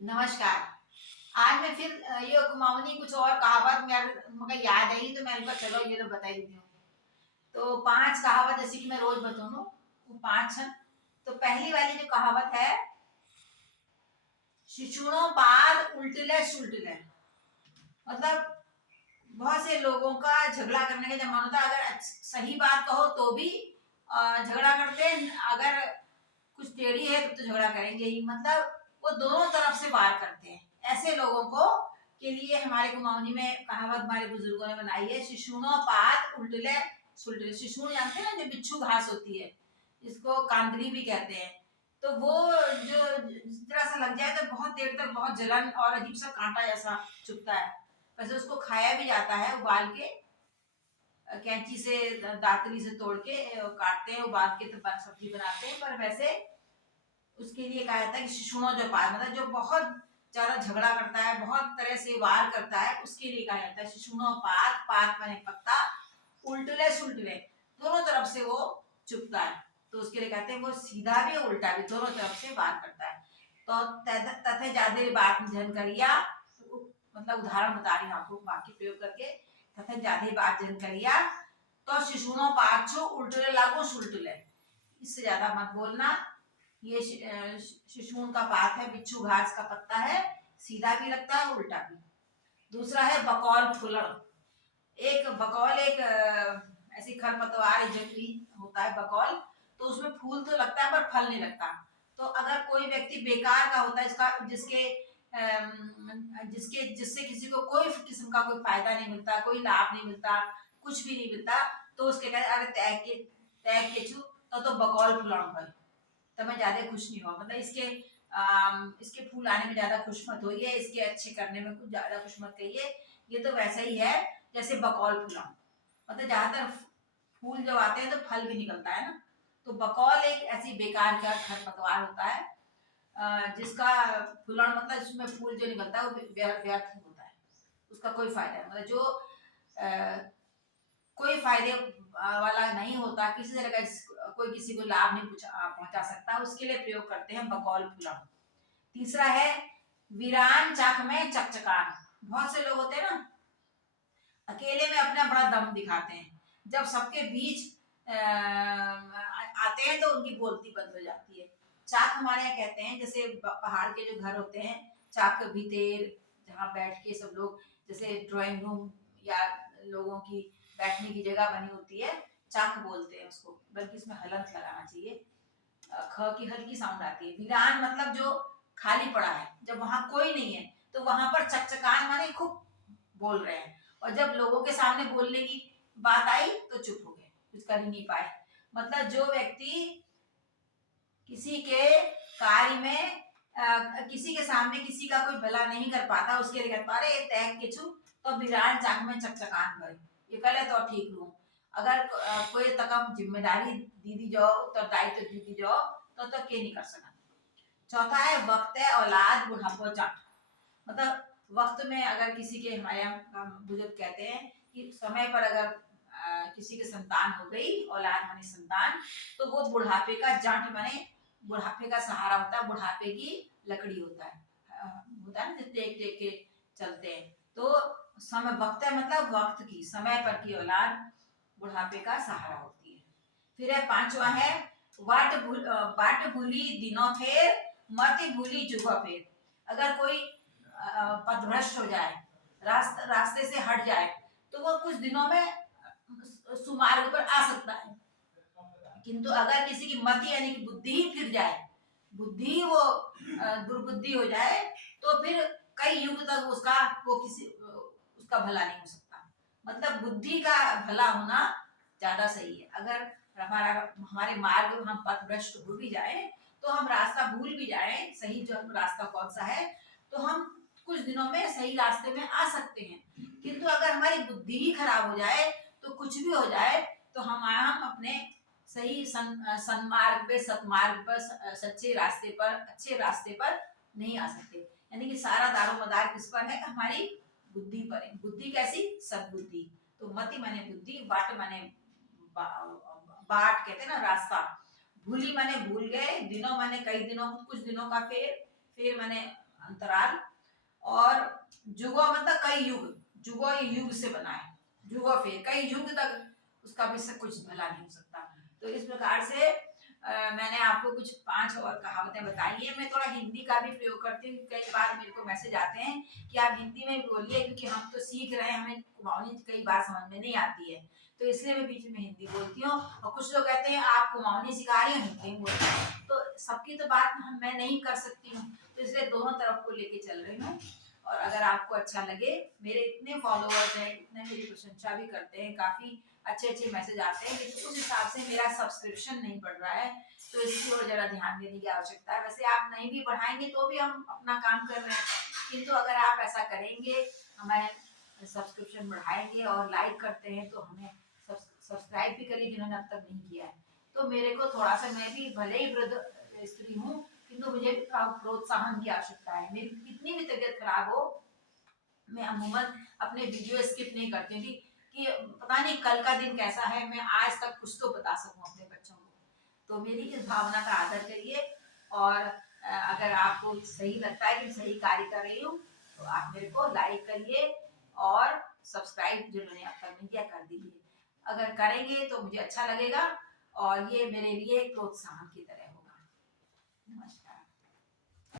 नमस्कार। आज मैं फिर ये घुमावनी कुछ और कहावत मुझे याद आई तो मैं चलो ये तो बता ही देती हूँ। तो 5 कहावत जैसे कि मैं रोज बताऊँ वो 5 हैं। तो पहली वाली जो कहावत है, शिशुणों पाद उल्टिले सुलटिले। मतलब बहुत से लोगों का झगड़ा करने का जब मन होता है, अगर सही बात कहो तो भी झगड़ा करते हैं, अगर कुछ टेढ़ी है तो झगड़ा करेंगे ही। मतलब वो दोनों तरफ से वार करते हैं। ऐसे लोगों को के लिए हमारे कुमाऊनी में कहावत हमारे बुजुर्गों ने बनाई है, शिशुनो पात उल्टले सुलटले। शिशुन जानते हैं ना, जो बिच्छू घास होती है, इसको कांदरी भी कहते हैं। तो वो जो जिस तरह से लग जाए तो बहुत देर तक बहुत जलन और अजीब सा कांटा जैसा चुभता है। वैसे उसको खाया भी जाता है उबाल के, कैंची से दातरी से तोड़ के काटते हैं, उबाल के तो सब्जी बनाते हैं। पर वैसे उसके लिए कहा जाता है कि शिशुणों जो पात, मतलब जो बहुत ज्यादा झगड़ा करता है, बहुत तरह से वार करता है, उसके लिए कहा जाता है शिशुणों पात। पात माने पत्ता, उल्टले सुलटले, दोनों तरफ से वो चुपता है। तो उसके लिए कहते हैं वो सीधा भी उल्टा भी दोनों तरफ से वार करता है। तो तथे जादे बात जन करिया, मतलब उदाहरण बता रही हूँ आपको वाक्य प्रयोग करके। तथे जादे बात जन करिया तो शिशुणों पात छो उल्टले लागो सुलटले। इससे ज्यादा मत बोलना। ये शिशुन का पात है, बिच्छू घास का पत्ता है, सीधा भी लगता है उल्टा भी। दूसरा है बकौल फुलड़। एक बकौल एक ऐसी खरपतवार जंगली होता है बकौल, तो उसमें फूल तो लगता है पर फल नहीं लगता। तो अगर कोई व्यक्ति बेकार का होता है, इसका जिसके जिससे किसी को कोई किस्म का कोई फायदा नहीं मिलता, कोई लाभ नहीं मिलता, कुछ भी नहीं मिलता, तो उसके कहते अरे तैग के छू तो बकौल फुलड़ भाई, तो मैं ज्यादा खुश नहीं हुआ। मतलब इसके फूल आने में ज्यादा खुश मत होइए, इसके अच्छे करने में कुछ ज्यादा खुश मत कहिए। ये तो वैसा ही है जैसे बकौल फूला। मतलब ज्यादातर फूल जब आते हैं तो फल भी निकलता है ना। तो बकौल एक ऐसी बेकार का खरपतवार होता है, जिसका फूलन मतलब इसमें फूल जो निकलता है वो व्यर्थ होता है, उसका कोई फायदा नहीं। मतलब जो कोई फायदे वाला नहीं होता, किसी तरह का कोई किसी को लाभ नहीं पहुंचा सकता, उसके लिए प्रयोग करते हैं बकौल फूला। तीसरा है वीरान चाक में चकचकान। बहुत से लोग होते हैं ना, अकेले में अपना बड़ा दम दिखाते हैं, जब सबके बीच आते हैं तो उनकी बोलती बंद हो जाती है। चाक हमारे यहाँ कहते हैं, जैसे पहाड़ के जो घर होते हैं, चाक भीतर जहाँ बैठ के सब लोग, जैसे ड्राइंग रूम या लोगों की बैठने की जगह बनी होती है, चाक बोलते हैं उसको, बल्कि इसमें हलंत लगाना चाहिए। ख की हल्की साउंड आती है। वीरान मतलब जो खाली पड़ा है, जब वहां कोई नहीं है तो वहां पर चकचकान माने खूब बोल रहे हैं, और जब लोगों के सामने बोलने की बात आई तो चुप हो गए, कुछ कर ही नहीं पाए। मतलब जो व्यक्ति किसी के कार्य में किसी के सामने किसी का कोई भला नहीं कर पाता, उसके लिए कहता अरे तैग के छू तो विराट चाक में चकचकान गए, ये करे तो ठीक रू। अगर कोई तकम जिम्मेदारी दीदी जाओ, उत्तरदायित्व दीदी जाओ, तो के नहीं कर सकता। चौथा है वक्त है औलाद बुढ़ापो चाट। मतलब वक्त में अगर किसी के, हमारे यहाँ बुजुर्ग कहते हैं कि समय पर अगर किसी की संतान हो गई, औलाद माने संतान, तो वो बुढ़ापे का जांट माने बुढ़ापे का सहारा होता है, बुढ़ापे की लकड़ी होता है, होता है ना, टेक टेक के चलते हैं। तो समय वक्त है मतलब वक्त की, समय पर की औलाद बुढ़ापे का सहारा होती है। फिर है पांचवा है बाट भूली दिनों फेर, मत भूली जुगो फेर। अगर कोई पथभ्रष्ट हो जाए, रास्ते से हट जाए, तो वो कुछ दिनों में सुमार्ग पर आ सकता है। किंतु अगर किसी की मति यानी कि बुद्धि ही फिर जाए, बुद्धि वो दुर्बुद्धि हो जाए, तो फिर कई युग तक उसका भला नहीं हो सकता। मतलब बुद्धि का भला होना ज्यादा सही है। अगर हमारे मार्ग हम पथ भ्रष्ट हो भी जाए, तो हम रास्ता भूल भी जाए, सही जो रास्ता कौन सा है, तो हम कुछ दिनों में सही रास्ते में आ सकते हैं। किंतु अगर हमारी बुद्धि ही खराब हो जाए, तो कुछ भी हो जाए, तो हम अपने सही सन्मार्ग पे, सतमार्ग पर, सच्चे रास्ते पर, अच्छे रास्ते पर नहीं आ सकते। यानी कि सारा दारोमदार किस पर है? हमारी बुद्धि पर है। बुद्धि कैसी? सद्बुद्धि। तो मति माने बुद्धि, बाट माने बाट कहते हैं ना रास्ता, भूली माने भूल गए, दिनों माने कई दिनों, कुछ दिनों का फेर, फेर माने अंतराल, और जुगो मतलब कई युग, जुगो ये युग से बना है, जुगो फिर कई युग तक उसका भी सब कुछ भला नहीं हो सकता। तो इस प्रकार से मैंने आपको कुछ 5 और कहावतें बताई है। मैं थोड़ा हिंदी का भी प्रयोग करती हूँ, कई बार मेरे को मैसेज आते हैं कि आप हिंदी में बोलिए, क्योंकि हम तो सीख रहे हैं, हमें कुमाऊनी कई बार समझ में नहीं आती है, तो इसलिए मैं बीच में हिंदी बोलती हूँ। और कुछ लोग कहते हैं आप कुमाऊनी सिखा रही हो, हिंदी में बोलते हैं, तो सबकी तो बात मैं नहीं कर सकती हूँ, तो इसलिए दोनों तरफ को लेके चल रही हूँ। और अगर आपको अच्छा लगे, मेरे इतने फॉलोअर्स हैं, इतने मेरी प्रशंसा भी करते हैं, काफी अच्छे अच्छे मैसेज आते हैं, लेकिन उस हिसाब से मेरा सब्सक्रिप्शन नहीं बढ़ रहा है, तो इसकी ओर जरा ध्यान देने की आवश्यकता है। वैसे आप नहीं भी बढ़ाएंगे तो भी हम अपना काम कर रहे हैं, किंतु अगर आप ऐसा करेंगे, हमें सब्सक्रिप्शन बढ़ाएंगे और लाइक करते हैं, तो हमें सब्सक्राइब भी करिए जिन्होंने अब तक नहीं किया है, तो मेरे को थोड़ा सा, मैं भी भले ही वृद्ध स्त्री हूँ, किंतु मुझे प्रोत्साहन की आवश्यकता है। मेरी कितनी भी तबीयत खराब हो, मैं अमूमन अपने वीडियो स्किप नहीं करती थी कि पता नहीं कल का दिन कैसा है, मैं आज तक कुछ तो बता सकूं अपने बच्चों को। तो मेरी इस भावना का आदर करिए, और अगर आपको सही लगता है कि मैं सही कार्य कर रही हूँ, तो आप मेरे को लाइक करिए, और सब्सक्राइब जिन्होंने अब तक नहीं किया कर दीजिए। अगर करेंगे तो मुझे अच्छा लगेगा, और ये मेरे लिए एक प्रोत्साहन की तरह होगा। नमस्कार।